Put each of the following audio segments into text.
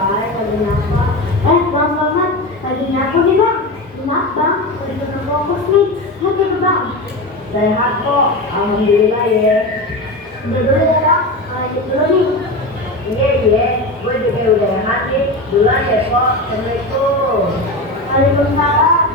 baik lagi nyapa. Bang Mamat, lagi nyapu nih bang. Kenapa bang? Lagi fokus nih. Hati bang. Sehat kok, alhamdulillah ya. Udah dulu ya bang, ikut dulu nih. Iya, gue juga udah hati. Duluan ya kok, assalamualaikum. Waalaikumsalam.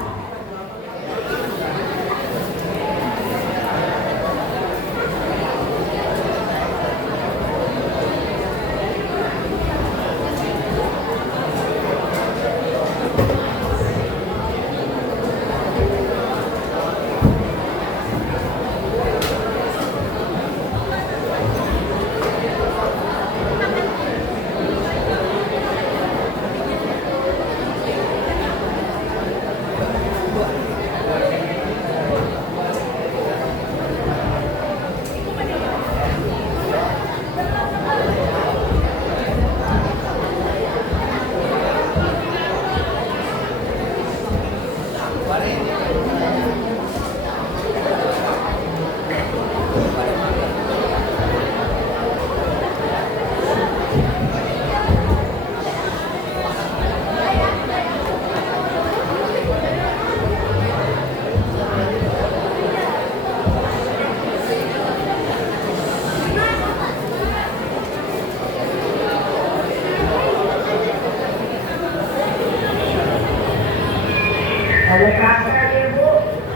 Ada kakak deh bu,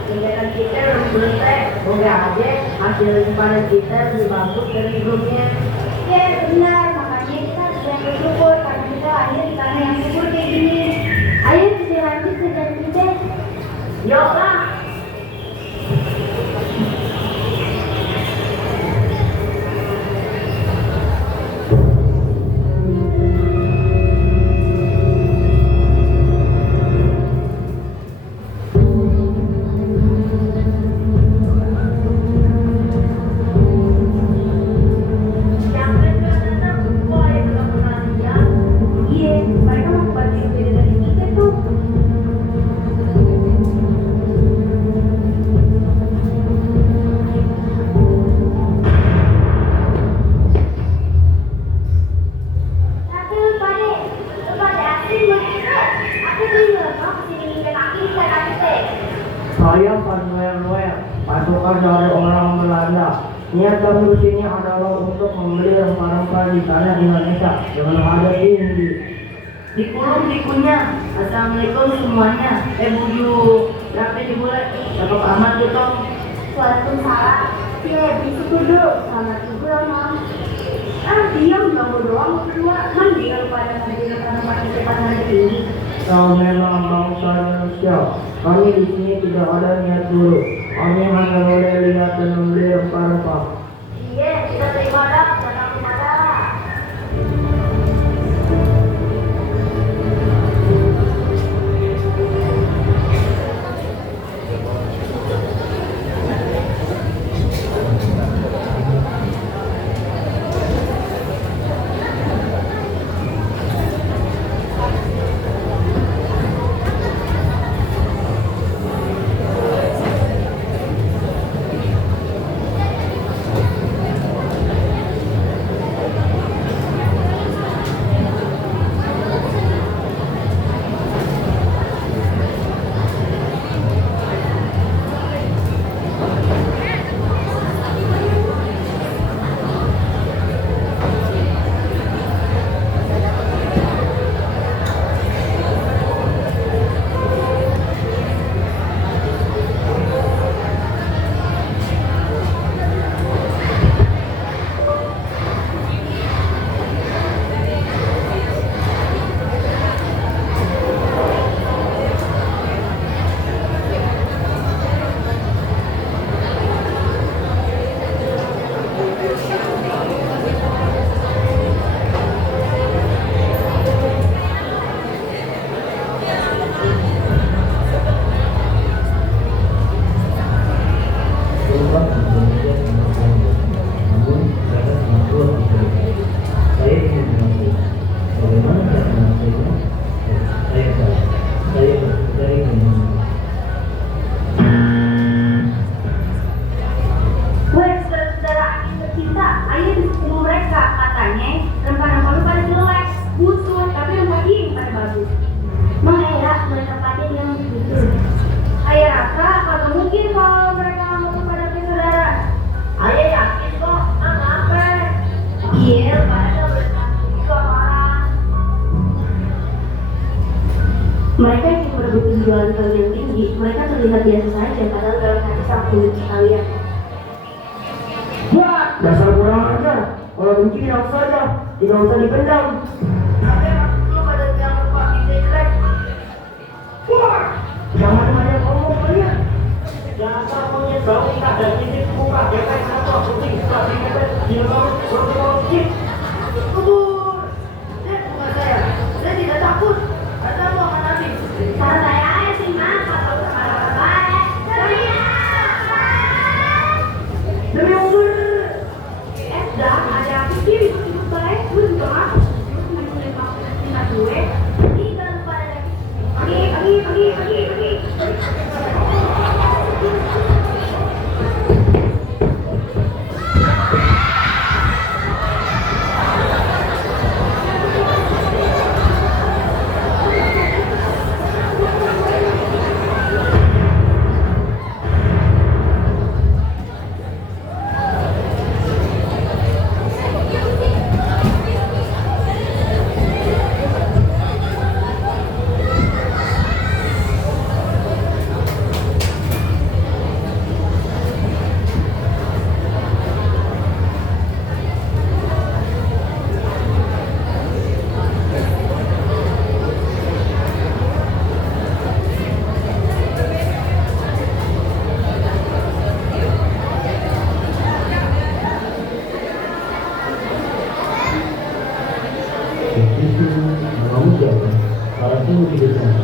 tindakan kita belum selesai. Moga aja hasil simpanan kita lebih bagus dari sebelumnya. Ya benar, makanya kita sedang bersyukur karena kita lahir di tanah yang subur kayak gini. Ayo kita lanjut kerjaan kita. Yuk lah. Saya Panwel, pasukan dari orang Belanda. Niat kami di sini adalah untuk membeli rempah-rempah di tanah Indonesia dengan harga tinggi. Dikulung dikunya. Assalamualaikum semuanya. Buju, berapa dibuat? Cakep amat ya Tom. Waalaikumsalam. Ya, bersyukur dulu. Selamat hiburan mam. Diam kamu doang berdua. Mandi kalau pada pada depan hari ini. Kau memang bangsa Indonesia. Kami di sini tidak ada niat buruk. Kami hanya boleh lihat dan membeli rempah-rempah. Iya, kita terima dah. Jangan kepada. Mereka ingin merebut penjualan kalian yang tinggi. Mereka terlihat biasa saja, padahal dalam hati sangat membenci kalian. Wah, dasar kurang ajar. Kalau benci bilang saja, tidak usah dipendam. Ada yang belum ada yang lupa ide jelek. Wah, jangan banyak ngomong kalian. Dasar monyet bau ikat dan ini buka getek satu putih tapi getek dia baru berkocik. Kubur. Bukan saya tidak takut. Ada mau nanti. Santai aja sih mas, kalau sekarang baik. Demi unsur. Dah, ada apa sih ribut-ribut baik? Lu juga masuk. Lu cuma minta gue. Pergi, jangan lupa ada lagi. Pergi. Kamu siapa? Karena itu tidak sama.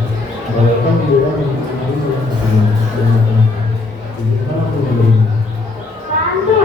Mereka bilang mengenai yang sama dan macam. Ini aku membeli. Tante.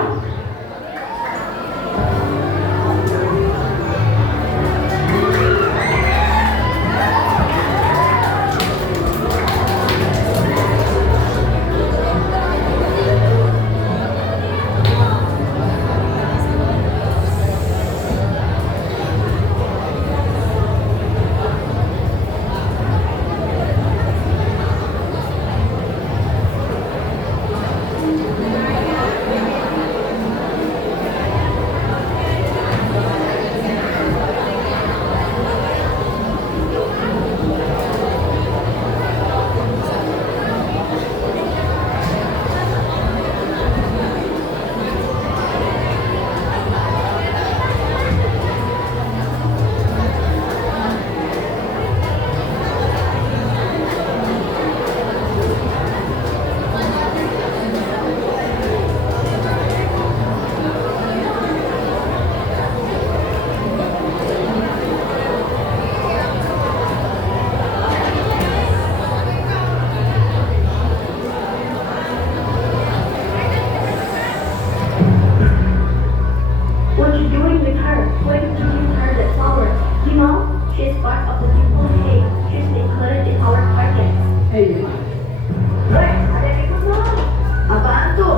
What you doing with her? Going to give her the flower. You know, she's part of the people's hate. She's included in our target. Hey, Ada yang ikut dong. apaan tuh?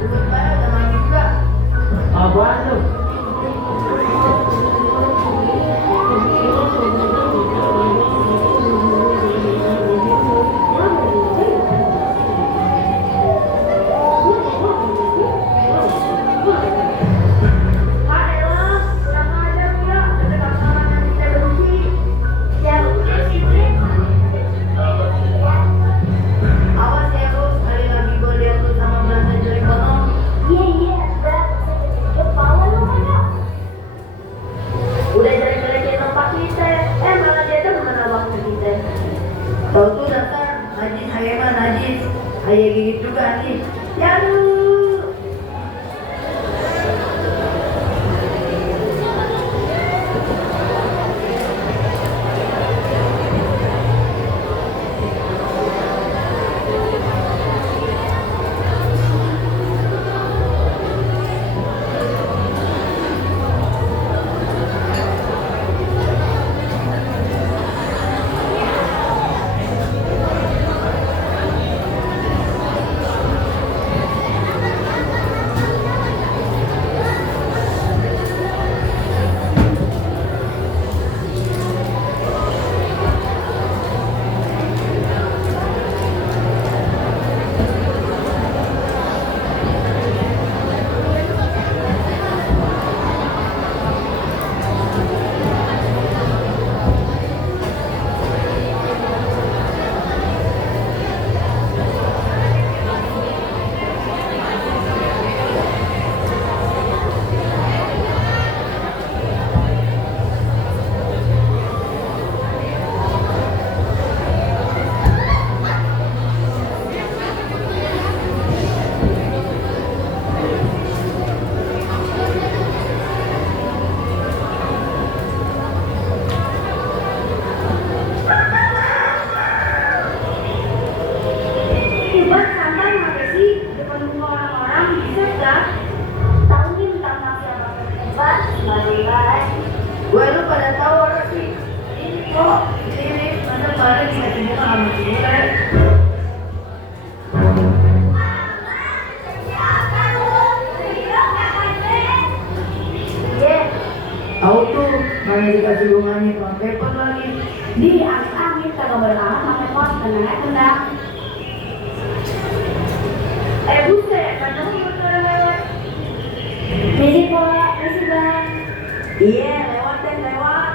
Duduk mana udah main juga? Apaan tuh? Awas ya lu, sekali lagi gue lihat lu sama Belanda jelek banget. Iya, kepala lu mana? Udah jelek-jelekin tempat kita, malah dia tuh mana waktu kita. Tahu tuh dasar, najis saya mah najis, saya gigit juga nih. Yaduh. kok. Ini mana bareng bisa juga sama juga. Tahu tuh, mana dikasih bunganya pakai pot lagi. Di angin kagak berkawan pakai pot tenangnya tendang. Buset, padahal motor lewat. Misi pola, misi bang. Iya, lewat deh, lewat.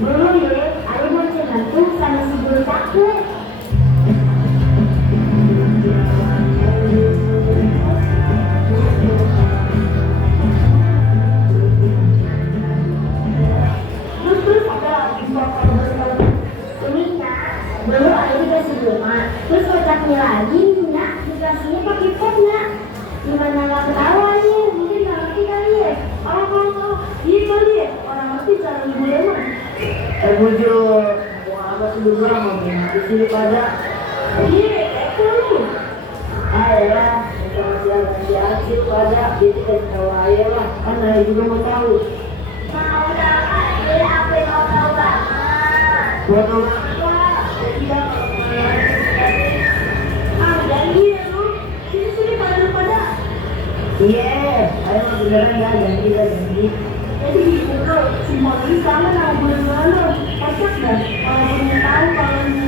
Belum ya, aku mau cengantung sama si bulu takut. Terus ada lagi ini nak, belum ada dikasih rumah. Terus kocaknya lagi, nak dikasihnya pakai pot nak. Gimana nggak ketawanya? Mungkin nggak ngerti kali ya. Oh, iya kali ya. Orang ngerti cara ibu emang. Bujur, mau apa sih dulu mau di sini pada? Iya, itu nih. Ayolah, kita masih pada, jadi kita tahu aja lah. Kan saya juga mau tahu. Mau tahu, dia apa yang mau tahu banget. Mau tahu Janji ya lu. Sini pada. iya, ayo mah beneran ya, janji kita janji. Jadi gitu, si Moni sama gue dulu. Kocak dah. Kalau belum tahu kalau